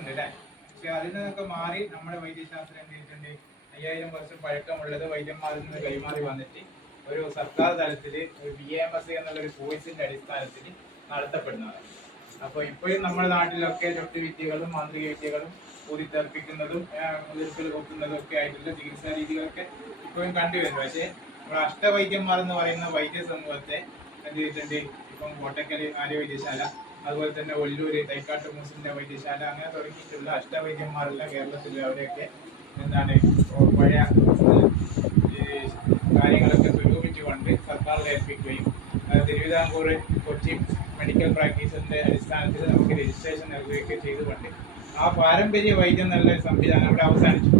ഉണ്ട് അല്ലേ. പക്ഷെ അതിൽ നിന്നൊക്കെ മാറി നമ്മുടെ വൈദ്യശാസ്ത്രം എന്ത് ചെയ്തിട്ടുണ്ട്, 5000 വർഷം പഴക്കമുള്ളത് വൈദ്യന്മാരിൽ നിന്ന് കൈമാറി വന്നിട്ട് ഒരു സർക്കാർ തലത്തിൽ ഒരു BAMS എന്നുള്ളൊരു കോഴ്സിന്റെ അടിസ്ഥാനത്തിൽ നടത്തപ്പെടുന്നതാണ്. അപ്പോൾ ഇപ്പോഴും നമ്മുടെ നാട്ടിലൊക്കെ ചൊട്ടുവിദ്യകളും മാന്ത്രിക വിദ്യകളും ഊതിത്തെറിപ്പിക്കുന്നതും മുതിർപ്പിൽ കൊത്തുന്നതും ഒക്കെ ആയിട്ടുള്ള ചികിത്സാ രീതികളൊക്കെ ഇപ്പോഴും കണ്ടുവരുന്നു. പക്ഷേ നമ്മുടെ അഷ്ടവൈദ്യന്മാർ എന്ന് പറയുന്ന വൈദ്യ സമൂഹത്തെ എന്ത് ചെയ്തിട്ടുണ്ട്, ഇപ്പം കോട്ടക്കൽ ആര്യവൈദ്യശാല, അതുപോലെ തന്നെ ഒല്ലൂര് തൈക്കാട്ട് മൂസിന്റെ വൈദ്യശാല, അങ്ങനെ തുടങ്ങിയിട്ടുള്ള അഷ്ടവൈദ്യന്മാരെല്ലാം കേരളത്തിൽ അവരെയൊക്കെ എന്താണ് പഴയ കാര്യങ്ങളൊക്കെ സ്വരൂപിച്ചുകൊണ്ട് സർക്കാരിൽ ഏൽപ്പിക്കുകയും തിരുവിതാംകൂർ കൊച്ചി മെഡിക്കൽ പ്രാക്ടീസിന്റെ അടിസ്ഥാനത്തിൽ നമുക്ക് രജിസ്ട്രേഷൻ നൽകുകയൊക്കെ ചെയ്തുകൊണ്ട് ആ പാരമ്പര്യ വൈദ്യം എന്നുള്ള സംവിധാനം അവിടെ അവസാനിച്ചു.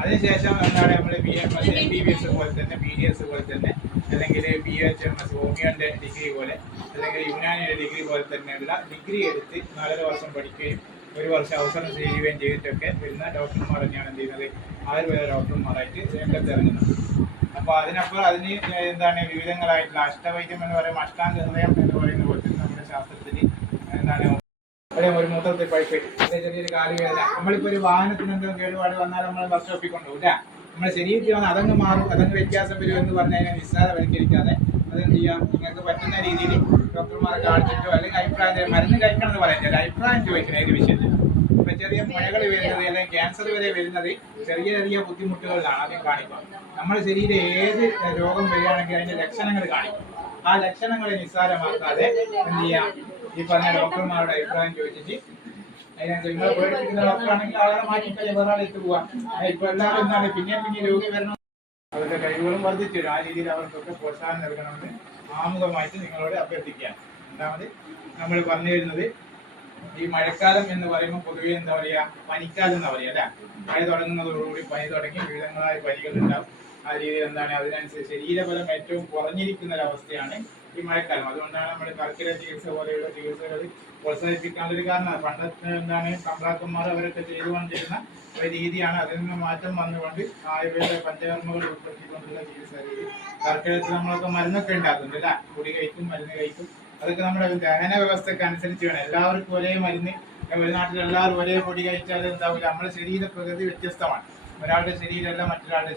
അതിനുശേഷം എന്താണ് നമ്മൾ BMS MBBS പോലെ തന്നെ BDS പോലെ തന്നെ അല്ലെങ്കിൽ BHMS ഹോമിയോന്റെ ഡിഗ്രി പോലെ അല്ലെങ്കിൽ യുനാനിയുടെ ഡിഗ്രി പോലെ തന്നെയുള്ള ഡിഗ്രി എടുത്ത് 4 വർഷം പഠിക്കുകയും 1 വർഷം അവസരം ചെയ്യുകയും ചെയ്തിട്ടൊക്കെ വരുന്ന ഡോക്ടർമാർ തന്നെയാണ് എന്ത് ചെയ്യുന്നത്, ആയുർവേദ ഡോക്ടർമാരായിട്ട് രംഗത്തിറങ്ങുന്നത്. അപ്പോൾ അതിനപ്പുറം അതിന് എന്താണ് വിവിധങ്ങളായിട്ടുള്ള അഷ്ടവൈദ്യം എന്ന് പറയുമ്പോൾ അഷ്ടാംഗ ഹൃദയം എന്ന് പറയുന്ന പോലെ നമ്മുടെ ശാസ്ത്രത്തിൽ എന്താണ് ഒരു മൂത്രത്തിൽ പഴുപ്പ്, ചെറിയൊരു കാലുവേദന, നമ്മളിപ്പോൾ ഒരു വാഹനത്തിന് എന്തെങ്കിലും കേടുപാട് വന്നാൽ നമ്മൾ ബസ് സ്റ്റോപ്പിൽ കൊണ്ടുപോകില്ല. നമ്മുടെ ശരീരത്തിൽ വന്ന് അതങ്ങ് മാറും, അതങ്ങ് വ്യത്യാസം വരും എന്ന് പറഞ്ഞാൽ നിസ്സാരവൽക്കരിക്കാതെ അതെന്ത് ചെയ്യാം, നിങ്ങൾക്ക് പറ്റുന്ന രീതിയിൽ ഡോക്ടർമാരെ കാണിച്ചിട്ടോ അല്ലെങ്കിൽ അഭിപ്രായം മരുന്ന് കഴിക്കണം എന്ന് പറയുന്നത് അഭിപ്രായം ചോദിക്കണം ഏത് വിഷയത്തിൽ. ഇപ്പം ചെറിയ മുഴകൾ വരുന്നത് അല്ലെങ്കിൽ ക്യാൻസർ വരെ വരുന്നത് ചെറിയ ചെറിയ ബുദ്ധിമുട്ടുകളിലാണ് ആദ്യം കാണിക്കുക. നമ്മുടെ ശരീരം ഏത് രോഗം വരികയാണെങ്കിൽ അതിന്റെ ലക്ഷണങ്ങൾ കാണിക്കും. ആ ലക്ഷണങ്ങളെ നിസ്സാരമാക്കാതെ എന്ത് ചെയ്യാം, ഈ പറഞ്ഞ ഡോക്ടർമാരുടെ അഭിപ്രായം ചോദിച്ചിട്ട് അതിനകത്ത് നിങ്ങളെ പേടിപ്പിക്കുന്ന ഡോക്ടറാണെങ്കിൽ ആളെ മാറ്റിക്കല്ലേ വേറെ ആളെ എത്തി പോവാം. ഇപ്പൊ എല്ലാവരും എന്താണ് പിന്നെ രോഗി വരണം, അവരുടെ കഴിവുകളും വർദ്ധിച്ചിടും. ആ രീതിയിൽ അവർക്കൊക്കെ പ്രോത്സാഹനം നൽകണമെന്ന് ആമുഖമായിട്ട് നിങ്ങളോട് അഭ്യർത്ഥിക്കാം. രണ്ടാമത് നമ്മൾ പറഞ്ഞു വരുന്നത്, ഈ മഴക്കാലം എന്ന് പറയുമ്പോൾ പൊതുവെ എന്താ പറയുക, പനിക്കാലം എന്താ പറയുക അല്ലെ. മഴ തുടങ്ങുന്നതോടുകൂടി പനി തുടങ്ങി വിവിധങ്ങളായ പനികൾ ഉണ്ടാവും. ആ രീതിയിൽ എന്താണ് അതിനനുസരിച്ച് ശരീരബലം ഏറ്റവും കുറഞ്ഞിരിക്കുന്ന ഒരവസ്ഥയാണ് ഈ മഴക്കാലം. അതുകൊണ്ടാണ് നമ്മൾ കർക്കിടക ചികിത്സ പോലെയുള്ള ചികിത്സകൾ പ്രോത്സാഹിപ്പിക്കാനൊരു കാരണം. പണ്ടത്തെ എന്താണ് സമ്പ്രാക്കന്മാർ അവരൊക്കെ ചെയ്തുകൊണ്ടിരുന്ന ഒരു രീതിയാണ്. അതിൽ നിന്ന് മാറ്റം വന്നുകൊണ്ട് ആയുർവേദ പഞ്ചകർമ്മകൾ ഉൾപ്പെടുത്തിക്കൊണ്ടുള്ള ചികിത്സാ രീതി. കർക്കിടകത്തിൽ നമ്മളൊക്കെ മരുന്നൊക്കെ ഉണ്ടാക്കുന്നുണ്ട് അല്ല, പൊടി കഴിക്കും, മരുന്ന് കഴിക്കും. അതൊക്കെ നമ്മുടെ ദഹന വ്യവസ്ഥയ്ക്ക് അനുസരിച്ച് വേണം. എല്ലാവർക്കും ഒരേ മരുന്ന്, ഒരു നാട്ടിൽ എല്ലാവരും ഒരേ പൊടി കഴിച്ചാൽ എന്താവില്ല, നമ്മുടെ ശരീര പ്രകൃതി വ്യത്യസ്തമാണ്. ഒരാളുടെ ശരീരമല്ല മറ്റൊരാളുടെ